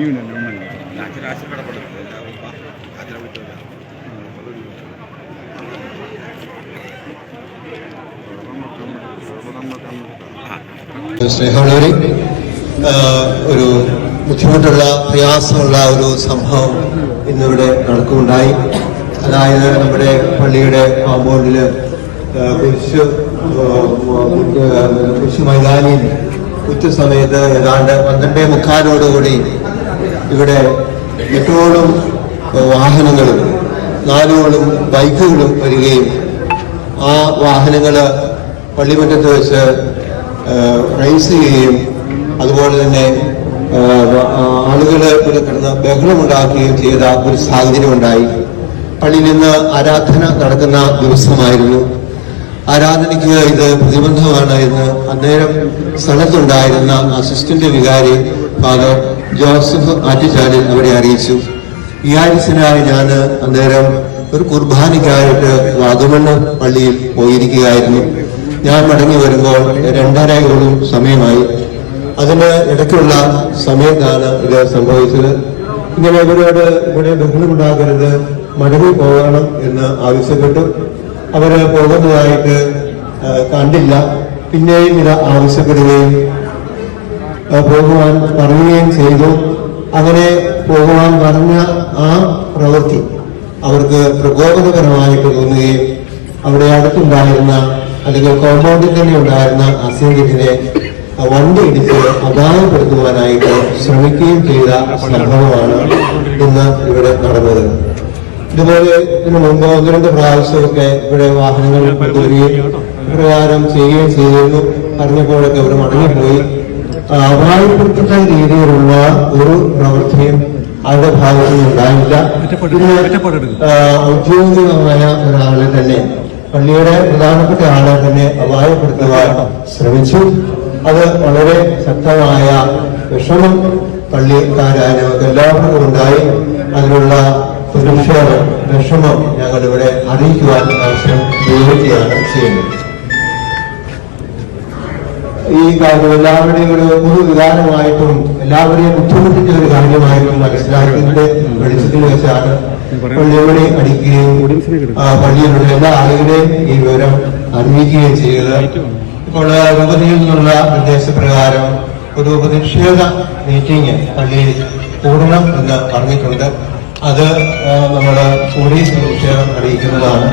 സ്നേഹമുള്ളവരെ, ഒരു ബുദ്ധിമുട്ടുള്ള പ്രയാസമുള്ള ഒരു സംഭവം ഇന്നിവിടെ നടക്കുകയുണ്ടായി. അതായത് നമ്മുടെ പള്ളിയുടെ കോമ്പൗണ്ടിൽ കുരിശ് മൈതാനിയിൽ ഉച്ചസമയത്ത് ഏതാണ്ട് 12:45 ഇവിടെ 8ഓളം വാഹനങ്ങളും 4ഓളം ബൈക്കുകളും വരികയും ആ വാഹനങ്ങൾ പള്ളിമുറ്റത്ത് വെച്ച് റേസ് ചെയ്യുകയും അതുപോലെ തന്നെ ആളുകൾ ഇവിടെ കിടന്ന് ബഹളമുണ്ടാക്കുകയും ചെയ്ത ഒരു സാഹചര്യമുണ്ടായി. പള്ളിയിൽ നിന്ന് ആരാധന നടക്കുന്ന ദിവസമായിരുന്നു. ആരാധനയ്ക്ക് ഇത് പ്രതിബന്ധമാണ് എന്ന് അന്നേരം സ്ഥലത്തുണ്ടായിരുന്ന അസിസ്റ്റന്റ് വികാരി ഫാദർ ജോസഫ് ആറ്റുചാലിൽ അവരെ അറിയിച്ചു. വികാരിസിനായി ഞാൻ അന്നേരം ഒരു കുർബാനയ്ക്കായിട്ട് വാഗമണ്ണ് പള്ളിയിൽ പോയിരിക്കുകയായിരുന്നു. ഞാൻ മടങ്ങി വരുമ്പോൾ 2:30 സമയമായി. അതിന് ഇടയ്ക്കുള്ള സമയത്താണ് ഇത് സംഭവിച്ചത്. ഇങ്ങനെ ഇവരോട് ഇവിടെ ബഹളമുണ്ടാകരുത്, മടങ്ങി പോകണം എന്ന് ആവശ്യപ്പെട്ടു. അവര് പോകുന്നതായിട്ട് കണ്ടില്ല. പിന്നെയും ഇത് ആവശ്യപ്പെടുകയും പോകുവാൻ പറയുകയും ചെയ്തു. അങ്ങനെ പോകുവാൻ പറഞ്ഞ ആ പ്രവൃത്തി അവർക്ക് പ്രകോപനപരമായിട്ട് തോന്നുകയും അവിടെ അടുത്തുണ്ടായിരുന്ന അല്ലെങ്കിൽ കോമ്പൗണ്ടിൽ തന്നെ ഉണ്ടായിരുന്ന അസീന്യത്തിനെ വണ്ടി ഇടിച്ച് അപായപ്പെടുത്തുവാനായിട്ട് ശ്രമിക്കുകയും ചെയ്ത സംഭവമാണ് ഇന്ന് ഇവിടെ നടന്നത്. ഇതുപോലെ ഇതിനു മുമ്പ് 1-2 പ്രാവശ്യമൊക്കെ ഇവിടെ വാഹനങ്ങൾ കൊണ്ടുവരികയും പ്രകാരം ചെയ്യുകയും ചെയ്തിരുന്നു. പറഞ്ഞപ്പോഴൊക്കെ അവർ മടങ്ങിപ്പോയി. അപായപ്പെടുത്തുന്ന രീതിയിലുള്ള ഒരു പ്രവൃത്തിയും അവരുടെ ഭാഗത്തു നിന്നുണ്ടായില്ല. ഔദ്യോഗികമായ ഒരാളെ തന്നെ, പള്ളിയുടെ പ്രധാനപ്പെട്ട ആളെ തന്നെ അപായപ്പെടുത്തുവാൻ ശ്രമിച്ചു. അത് വളരെ ശക്തമായ വിഷമം പള്ളിക്കാരായ ഞങ്ങൾക്ക് എല്ലാവർക്കും ഉണ്ടായി. അതിനുള്ള പ്രതിഷേധം, വിഷമം ഞങ്ങളിവിടെ അറിയിക്കുവാൻ അവസരം ഉപയോഗിക്കുകയാണ് ചെയ്യുന്നത്. ഈ കാര്യം എല്ലാവരുടെയും ഒരു പൊതുവികാരമായിട്ടും എല്ലാവരെയും ബുദ്ധിമുട്ടിച്ച ഒരു കാര്യമായിട്ടും മനസ്സിലാക്കിയതിന്റെ വെളിച്ചത്തിൽ വെച്ചാണ് പള്ളിയോടെ അടിക്കുകയും പള്ളിയിലുള്ള എല്ലാ ആളുകളെയും ഈ വിവരം അറിയിക്കുകയും ചെയ്തത്. ഇപ്പോൾ രൂപതയിൽ നിന്നുള്ള നിർദ്ദേശപ്രകാരം ഒരു പ്രതിഷേധ മീറ്റിംഗ് പള്ളിയിൽ കൂടണം എന്ന് പറഞ്ഞിട്ടുണ്ട്. അത് നമ്മൾ പോലീസ് പ്രതിഷേധം അറിയിക്കുന്നതാണ്.